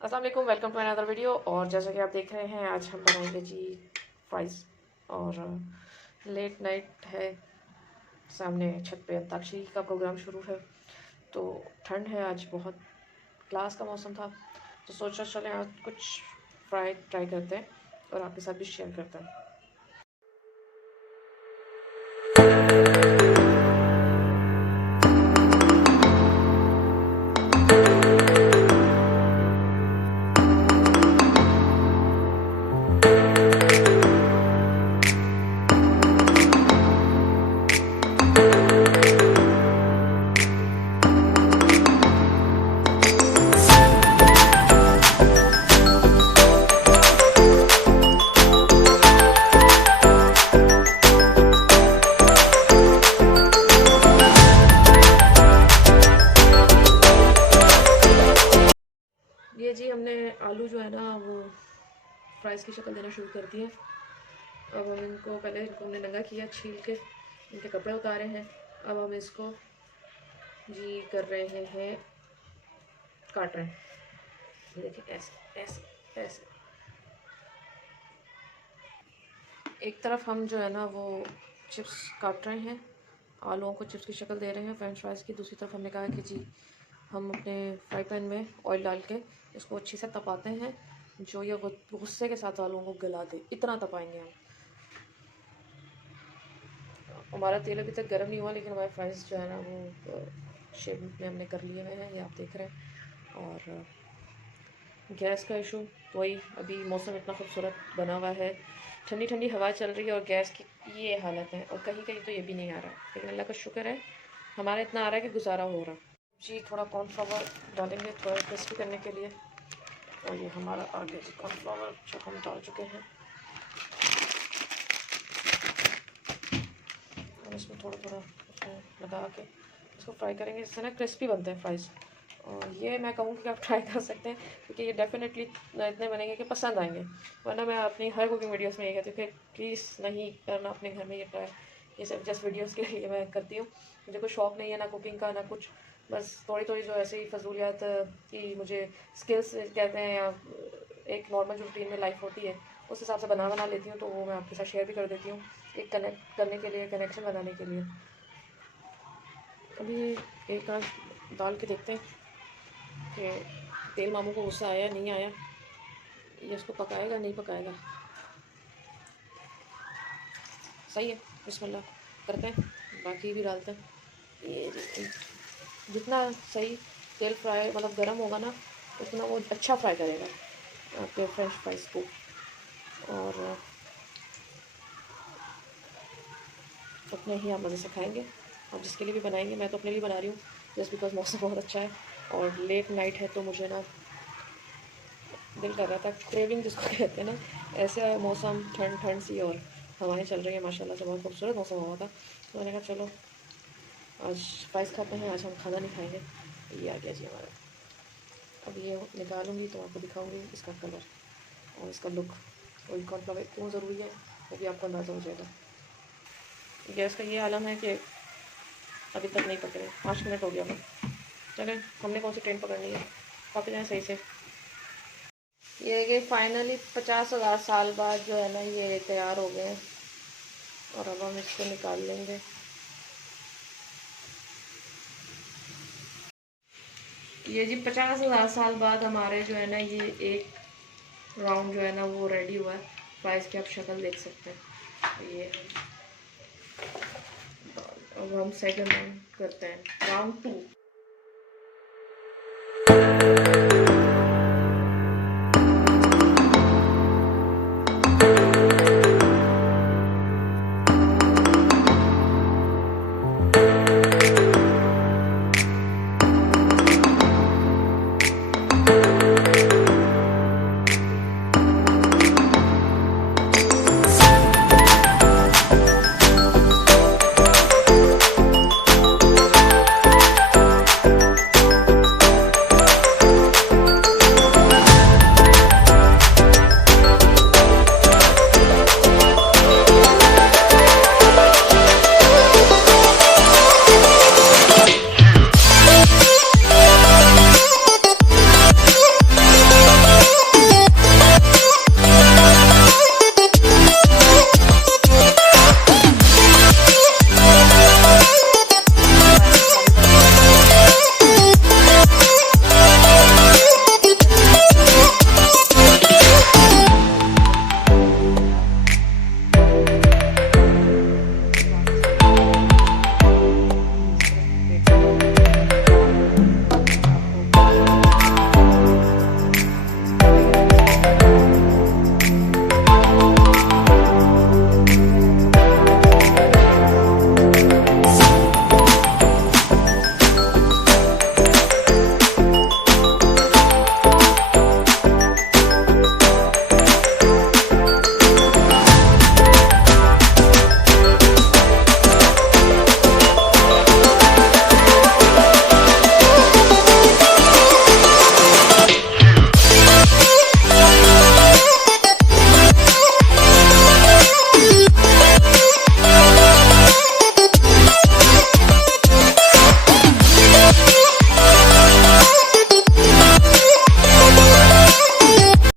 अस्सलाम वालेकुम, welcome to another video. और जैसा कि आप देख रहे हैं, आज हम बनाएंगे जी फ्राइज़। और लेट नाइट है, सामने छत पे अंताक्षरी का प्रोग्राम शुरू है, तो ठंड है आज बहुत, क्लास का मौसम था, तो सोचा चलें आज कुछ फ्राई ट्राई करते हैं और आपके साथ भी शेयर करते हैं। ये जी हमने आलू जो है ना वो फ्राइज़ की शक्ल देना शुरू कर दी है। अब हम इनको पहले हमने नंगा किया, छील के इनके कपड़े उतारे हैं। अब हम इसको जी कर रहे हैं, काट रहे हैं। ये देखिए ऐसे ऐसे ऐसे। एक तरफ हम जो है ना वो चिप्स काट रहे हैं, आलूओं को चिप्स की शक्ल दे रहे हैं फ्रेंच फ्राइज़ की। दूसरी तरफ हमने कहा कि जी हम अपने फ्राई पैन में ऑयल डाल के इसको अच्छे से तपाते हैं, जो ये गुस्से के साथ आलूओं को गला दे, इतना तपाएंगे हम। हमारा तेल अभी तक गर्म नहीं हुआ, लेकिन हमारे फ्राइज़ जो है ना वो शेप में हमने कर लिए हुए हैं, ये आप देख रहे हैं। और गैस का इशू वही, अभी मौसम इतना खूबसूरत बना हुआ है, ठंडी ठंडी हवा चल रही है और गैस की ये हालत है। और कहीं कहीं तो ये भी नहीं आ रहा, लेकिन अल्लाह का शुक्र है हमारा इतना आ रहा है कि गुजारा हो रहा जी। थोड़ा कॉर्नफ्लावर डालेंगे थोड़ा क्रिस्पी करने के लिए। और ये हमारा आ गया जी कॉर्नफ्लावर जो हम डाल चुके हैं। हम इसमें थोड़ा थोड़ा लगा के इसको फ्राई करेंगे, इससे ना क्रिस्पी बनते हैं फ्राइज़। और ये मैं कहूँगी कि आप ट्राई कर सकते हैं, क्योंकि ये डेफिनेटली इतने बनेंगे कि पसंद आएंगे। वरना मैं अपनी हर कुकिंग वीडियोस में ये कहती हूँ कि प्लीज़ नहीं करना अपने घर में ये ट्राई, ये सब जस्ट वीडियोस के लिए मैं करती हूँ। मुझे कोई शौक़ नहीं है ना कुकिंग का ना कुछ, बस थोड़ी थोड़ी जो ऐसे ही फजूलियात की मुझे स्किल्स कहते हैं, या एक नॉर्मल जो रूटीन में लाइफ होती है उस हिसाब से बना लेती हूँ, तो वो मैं आपके साथ शेयर भी कर देती हूँ, एक कनेक्ट करने के लिए, कनेक्शन बनाने के लिए। अभी एक आध डाल के देखते हैं कि तेल मामू को गुस्सा आया नहीं आया, ये इसको पकाएगा नहीं पकाएगा। सही है, बिस्मिल्लाह करते हैं, बाकी भी डालते हैं। ये जितना सही तेल फ्राई मतलब गर्म होगा ना, उतना वो अच्छा फ्राई करेगा आपके फ्रेंच फ्राइज़ को। और अपने ही आप मज़े से खाएंगे, आप जिसके लिए भी बनाएंगे। मैं तो अपने लिए बना रही हूँ जस्ट बिकॉज मौसम बहुत अच्छा है और लेट नाइट है, तो मुझे ना दिल कर रहा था, क्रेविंग जिसको कहते हैं ना, ऐसे मौसम ठंड ठंड सी और हवाएं चल रही है माशाल्लाह से, बहुत खूबसूरत मौसम हुआ था। तो मैंने कहा चलो आज फ्राइज़ खाते हैं, आज हम खाना नहीं खाएंगे। ये आ गया जी हमारा। अब ये निकालूंगी तो आपको दिखाऊंगी इसका कलर और इसका लुक, और कॉर्नफ्लावर क्यों ज़रूरी है वो भी आपको अंदाज़ा हो जाएगा। गैस का ये आलम है कि अभी तक नहीं पकड़े, 5 मिनट हो गया मैं। चलें, हमने कौन सी ट्रेन पकड़नी है, पक जाए सही से। ये फाइनली 50,000 साल बाद जो है ना ये तैयार हो गए हैं, और अब हम इसको निकाल लेंगे। ये जी 50,000 साल बाद हमारे जो है ना ये एक राउंड जो है ना वो रेडी हुआ है। फ्राइज़ की आप शक्ल देख सकते हैं। ये अब हम सेकंड राउंड करते हैं, राउंड 2।